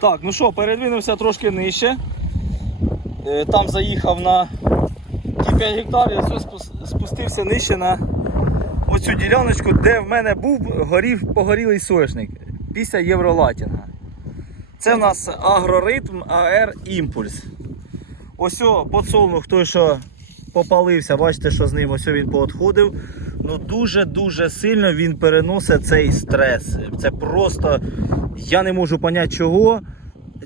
Так, ну що, передвинувся трошки нижче. Е, там заїхав на ті 5 гектарів, спустився нижче на оцю діляночку, де в мене був горів погорілий соняшник після євролатінга. Це в нас агроритм АР Імпульс. Ось о, подсолнух той, що попалився, бачите, що з ним ось він поотходив дуже-дуже сильно він переносить цей стрес. Це просто я не можу зрозуміти, чого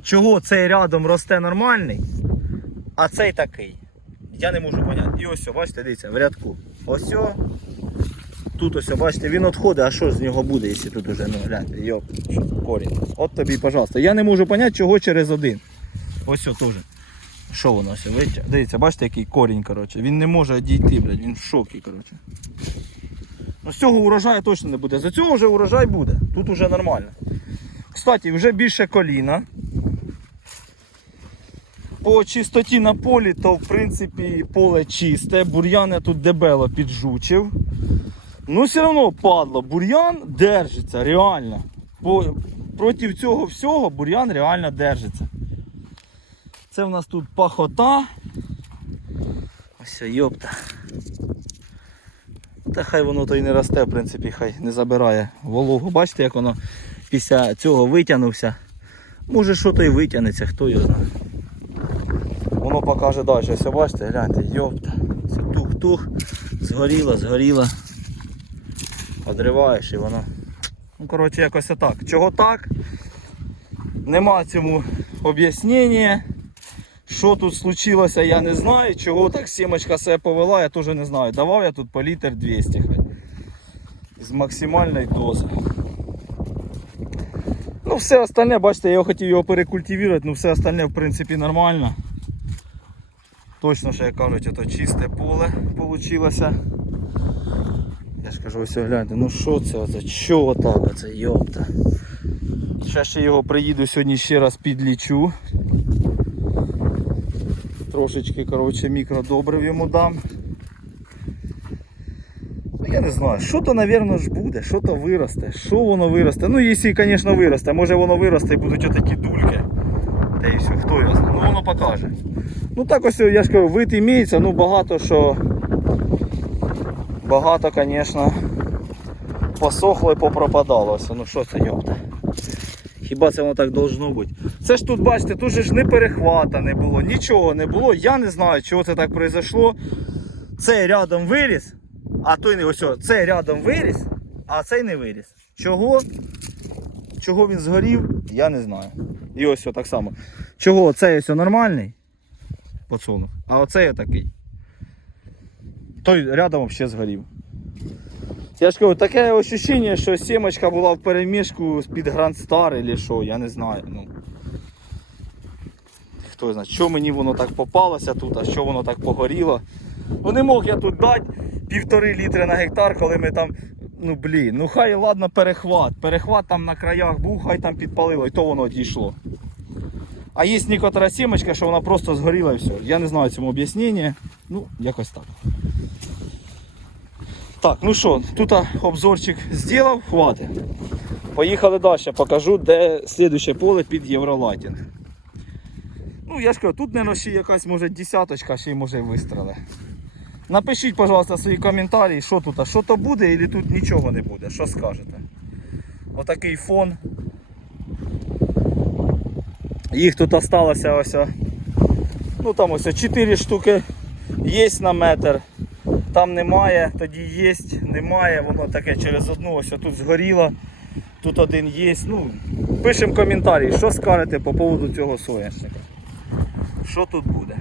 чого цей рядом росте нормальний, а цей такий. Я не можу зрозуміти. І ось, бачите, дивіться, в рядку. Ось. О. Тут ось, бачите, він відходить, а що з нього буде, якщо тут уже ну, гляньте, йоп, корінь. От тобі, пожалуйста. Я не можу зрозуміти, чого через один. Ось о теж. Що воно все? Дивіться, бачите, який корінь, коротше. Він не може дійти, блядь, він в шокі, коротше. Ну, З цього урожаю точно не буде. за цього вже урожай буде. Тут вже нормально. Кстати, вже більше коліна. По чистоті на полі, то в принципі поле чисте, бур'ян я тут дебело піджучив. Ну, все одно падло, бур'ян держиться, реально. По... Проти цього всього бур'ян реально держиться. Це в нас тут пахота. Ось, йопта. Та хай воно то й не росте, в принципі, хай не забирає вологу. Бачите, як воно після цього витягнувся. Може що то й витягнеться, хто його знає. Воно покаже далі. Ось бачите, гляньте, йопта. Це тух-тух, згоріло, згоріло. Одриваєш і воно. Ну, коротше, якось отак. Чого так? Нема цьому об'яснення. Що тут случилося, я не знаю. Чого так сімочка себе повела, я теж не знаю. Давав я тут по літр 200 хай. З максимальної дози. Ну, все остальне, бачите, я хотів його перекультивувати, але ну, все остальне в принципі нормально. Точно, що як кажуть, це чисте поле вийшло. Я ж кажу, ось гляньте, ну що це оце? Що так оце, йопта. Ще ще його приїду сьогодні ще раз підлічу. Трошечки коротше, мікродобрив йому дам. Ну, Я не знаю, що то, мабуть, ж буде, що то виросте, що воно виросте. Ну, якщо, звісно, виросте, може воно виросте і будуть отакі дульки. Та і все, хто його знає, ну воно покаже. Ну так ось, я ж кажу, вид іміється, ну багато що. Багато, звісно, посохло і попропадало Ну що це йопта. Хіба це воно так должно бути? Це ж тут, бачите, тут же ж не перехвата не було, нічого не було. Я не знаю, чого це так произошло. Цей рядом виріс, а той не ось. Цей рядом виріс, а цей не виріс. Чого? Чого він згорів, я не знаю. І ось так само. Чого цей ось нормальний подсунув, а оцей отакий. Той рядом взагалі згорів. Я ж кажу, таке ощущення, що сімочка була в перемішку з-під Гранд Стар чи, що, я не знаю. ну. Хто знає, що мені воно так попалося тут, а що воно так погоріло. Ну не мог я тут дати півтори літри на гектар, коли ми там... Ну блін, ну хай ладно перехват. Перехват там на краях був, хай там підпалило, і то воно дійшло. А є нікотра сімочка, що вона просто згоріла і все. Я не знаю цьому об'яснення. Ну, якось так. Так, ну що, тут обзорчик зробив, хватить. Поїхали далі, покажу, де слідуще поле під євролатінг. Ну, я ж кажу, тут, не ще якась може десяточка, ще й може вистріли. Напишіть, будь ласка, свої коментарі, що тут, що то буде або тут нічого не буде, що скажете. Отакий фон. Їх тут залишилося ось. Ну там ось 4 штуки є на метр. Там немає, тоді є, немає, воно таке через одну, ось тут згоріло, тут один є. Ну, Пишемо коментарі, що скажете по поводу цього соняшника. Що тут буде?